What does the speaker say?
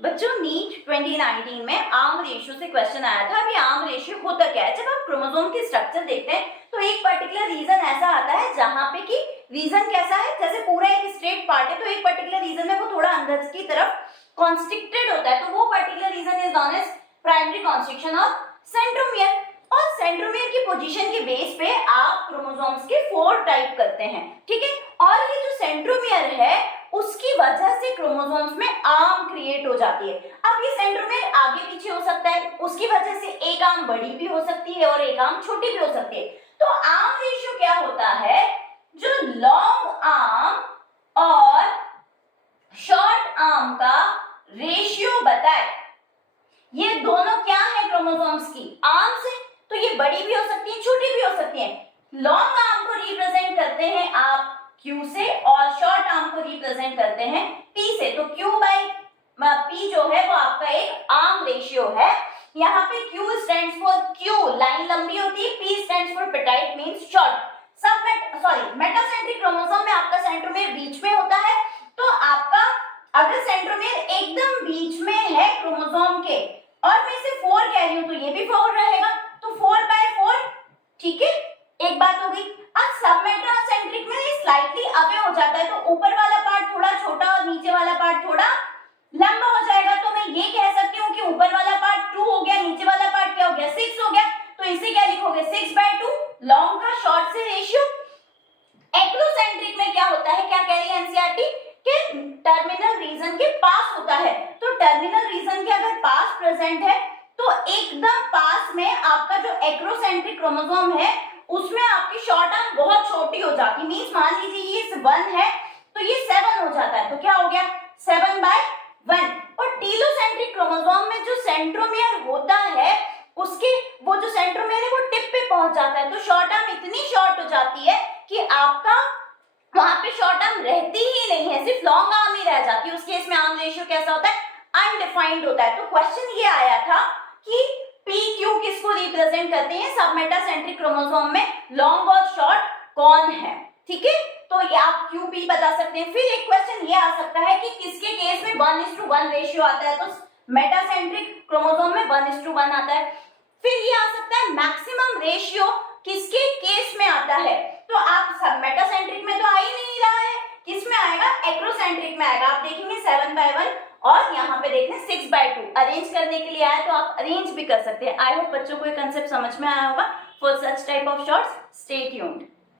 बच्चों नीट 2019 में arm ratio से क्वेश्चन आया था। अभी आर्म रेशियो होता क्या है, जब आप क्रोमोसोम की स्ट्रक्चर देखते हैं तो एक पर्टिकुलर रीजन ऐसा आता है जहां पे कि रीजन कैसा है, जैसे पूरा एक स्ट्रेट पार्ट है तो एक पर्टिकुलर रीजन में वो थोड़ा अंदर की तरफ कॉन्स्ट्रिक्टेड होता है, तो वो particular reason is known as primary constriction of centromere. और सेंट्रोमियर की पोजीशन के बेस पे आप क्रोमोसोम्स के 4 टाइप करते हैं, ठीक है। और ये जो सेंट्रोमियर है उसकी वजह से क्रोमोसोम्स में आर्म क्रिएट हो जाती है। अब ये सेंट्रोमियर आगे पीछे हो सकता है, उसकी वजह से एक आर्म बड़ी भी हो सकती है और एक आर्म छोटी भी हो सकती है। तो आर्म रेशियो क्या होता है, जो लॉन्ग आर्म और शॉर्ट आर्म का रेशियो बताए। ये दोनों क्या है क्रोमोसोम्स की, आर्म से, तो ये बड़ी भी हो सकती है छोटी भी हो सकती है। लॉन्ग आर्म को रिप्रेजेंट करते हैं आप Q से और शॉर्ट आर्म को रिप्रेजेंट करते हैं P से। तो Q बाई P जो है वो आपका एक आर्म रेशियो है। यहाँ पे Q stands for Q, line लंबी होती है, P stands for petite means short. Metacentric chromosome में आपका सेंट्रोमियर बीच में होता है, तो आपका अगर सेंट्रोमियर एकदम बीच में है क्रोमोसोम के और मैं इसे 4 कह रही हूं तो ये भी 4 रहेगा, तो 4/4, ठीक है, एक बात हो गई। अब सबमेटासेंट्रिक में ये स्लाइटली अवे हो जाता है, तो ऊपर वाला पार्ट थोड़ा छोटा और नीचे वाला पार्ट थोड़ा लंबा हो जाएगा। तो मैं ये कह सकती हूँ कि ऊपर वाला पार्ट 2 हो गया, नीचे वाला पार्ट क्या हो गया, 6 हो गया। तो इसे क्या लिखोगे, 6/2 लॉन्ग का शॉर्ट से रेशियो। एक्रोसेंट्रिक में क्या होता है, क्या कह रही है एनसीईआरटी कि टर्मिनल रीजन के पास होता है। तो टर्मिनल रीजन के अगर पास प्रेजेंट है तो एकदम पास में आपका जो एक्रोसेंट्रिक क्रोमोसोम है उसमें आपकी शॉर्ट आर्म बहुत छोटी हो जाती है। मींस मान लीजिए ये 1 है तो ये 7 हो जाता है, तो क्या हो गया 7/1। और टीलोसेंट्रिक क्रोमोसोम में जो सेंट्रोमियर होता है उसके वो जो सेंट्रोमियर है वो टिप पे पहुंच जाता है, तो शॉर्ट आर्म इतनी शॉर्ट हो जाती है कि आपका वहां पे शॉर्ट आर्म रहती ही नहीं है, सिर्फ लॉन्ग आर्म ही रह जाती है। उस केस में आर्म रेशियो कैसा होता है, अनडिफाइंड होता है। तो क्वेश्चन ये आया था कि PQ किसको रिप्रेजेंट करते हैं सबमेटासेंट्रिक क्रोमोसोम में, लॉन्ग और शॉर्ट कौन है, ठीक है। तो ये आप QP बता सकते हैं। फिर एक क्वेश्चन ये आ सकता है कि किसके केस में 1:1 रेशियो आता है, तो मेटासेंट्रिक क्रोमोसोम में 1:1 आता है। फिर ये आ सकता है मैक्सिमम रेशियो किसके केस में आता है, तो आप सब मेटासेंट्रिक में तो आ ही नहीं रहा है, किस में आएगा, एक्रोसेंट्रिक में आएगा। आप देखेंगे 7/1 और यहाँ पे देख लें 6/2। अरेंज करने के लिए आया तो आप अरेंज भी कर सकते हैं। आई होप बच्चों को ये कंसेप्ट समझ में आया होगा। For such type of shorts stay tuned.